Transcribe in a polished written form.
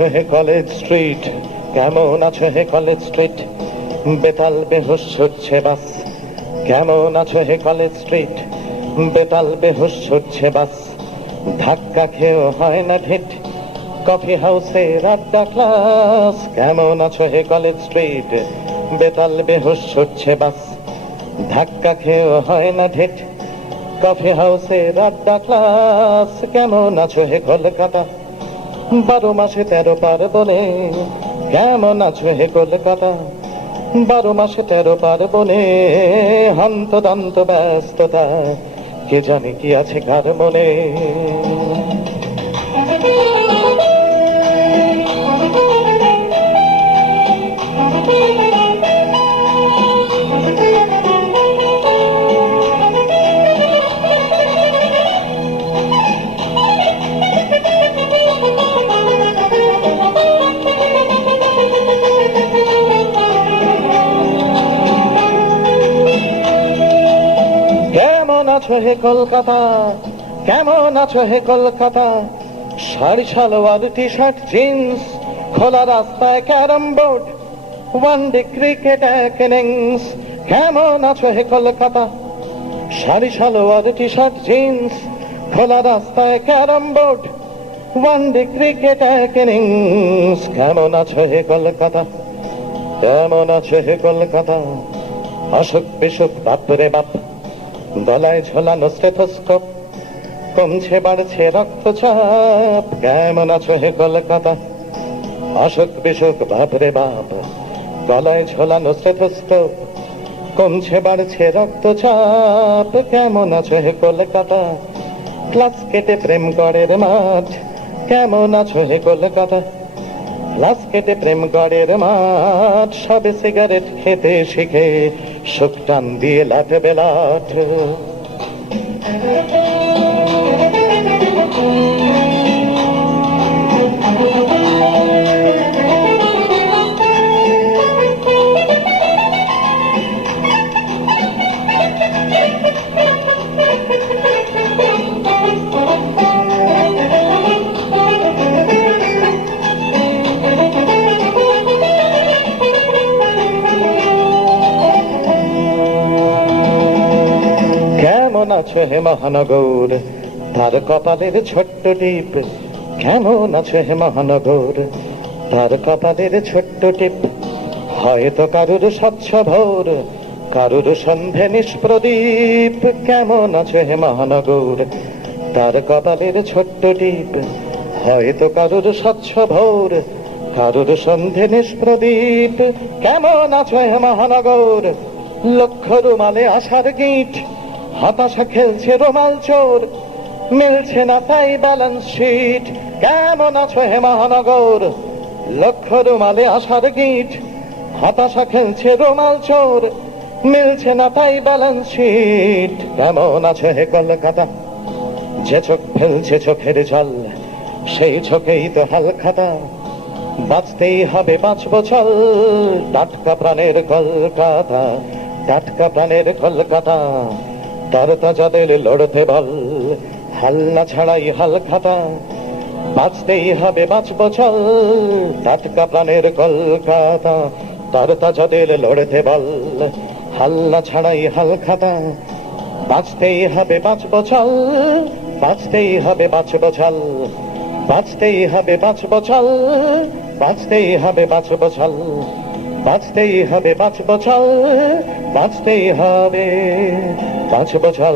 আছো হে college street, কেমন আছো হে কলেজ স্ট্রিট, বেতাল বেহুশ ছুটছে বাস। কেমন আছো হে কলেজ স্ট্রিট, বেতাল বেহুশ ছুটছে বাস। ধাক্কা খেয়েও হয় না ঢিট, কফি হাউসে আড্ডা ক্লাস। কেমন আছো হে কলেজ স্ট্রিট, বেতাল বেহুশ ছুটছে বাস। ধাক্কা খেয়েও হয় না ঢিট, কফি হাউসে আড্ডা ক্লাস। কেমন আছো হে কলকাতা, 12 মাসে 13 পার্বণে। কেমন আছো হে কলকাতা, 12 মাসে 13 পার্বণে। হন্তদন্ত ব্যস্ততা, কে জানে কি আছে কার মনে। কেমন আছো হে কলকাতা, কেমন আছো হে Kolkata, sari salwar T shirt jeans, খোলা রাস্তায় ক্যারাম বোর্ড, ওয়ানডে ক্রিকেট এক ইনিংস। কেমন আছো হে Kolkata, sari salwar T shirt jeans, খোলা রাস্তায় ক্যারাম বোর্ড, ওয়ানডে ক্রিকেট এক ইনিংস। কেমন আছো হে কলকাতা, কেমন আছো হে কলকাতা, অসুখ বিসুখ বাপরে বাপ, গলায় ঝোলানো স্টেথোস্কোপ, কমছে বাড়ছে রক্তচাপ। কেমন আছো হে কলকাতা, অসুখ বিসুখ বাপরে বাপ, গলায় ঝোলানো স্টেথোস্কোপ, কমছে বাড়ছে রক্তচাপ। কেমন আছো হে কলকাতা, ক্লাস কেটে প্রেম গড়ের মাঠ। কেমন আছো হে কলকাতা, ক্লাস কেটে প্রেম গড়ের মাঠ, সবে সিগারেট খেতে শিখে সুখ টান দিয়ে লাট বেলাট। কেমন আছো হে মহানগর, তার কপালের ছোট্ট টিপ। কেমন আছো হে মহানগর, তার কপালের ছোট্ট টিপ। হয়তো কারুর স্বচ্ছ ভোর, কারুর সন্ধে নিষ্প্রদীপ। কেমন আছো হে মহানগর, তার কপালের ছোট্ট টিপ। হয়তো কারুর স্বচ্ছ ভোর, কারুর সন্ধে নিষ্প্রদীপ। কেমন আছো হে মহানগর, লক্ষ রুমালে আশার গিট, হতাশা খেলছে রোমাল চোর, মিলছে না তাই ব্যালেন্স শিট। কেমন আছো হে মহানগর, লক্ষ রুমালে আশার গিট, হতাশা খেলছে রোমাল চোর, মিলছে না তাই ব্যালেন্স শিট। কেমন আছো হে কলকাতা, যে চোখ ফেলছে চোখের জল, সেই চোখেই তো হালখাতা। বাঁচতেই হবে 5 বছর, টাটকা প্রাণের কলকাতা, টাটকা প্রাণের কলকাতা। তার তাজাদের লড়তে বল, হাল্লা ছাড়াই হালখাতা। বাঁচতেই হবে 5 বছর, টাটকা প্রাণের কলকাতা। তার তাজাদের লড়তে বল, হাল্লা ছাড়াই হালখাতা। বাঁচতেই হবে 5 বছর, বাঁচতেই হবে 5 বছর, বাঁচতেই হবে 5 বছর, বাঁচতেই হবে 5 বছর, বাঁচতেই হবে 5 বছর, বাঁচতেই হবে 5 বছর।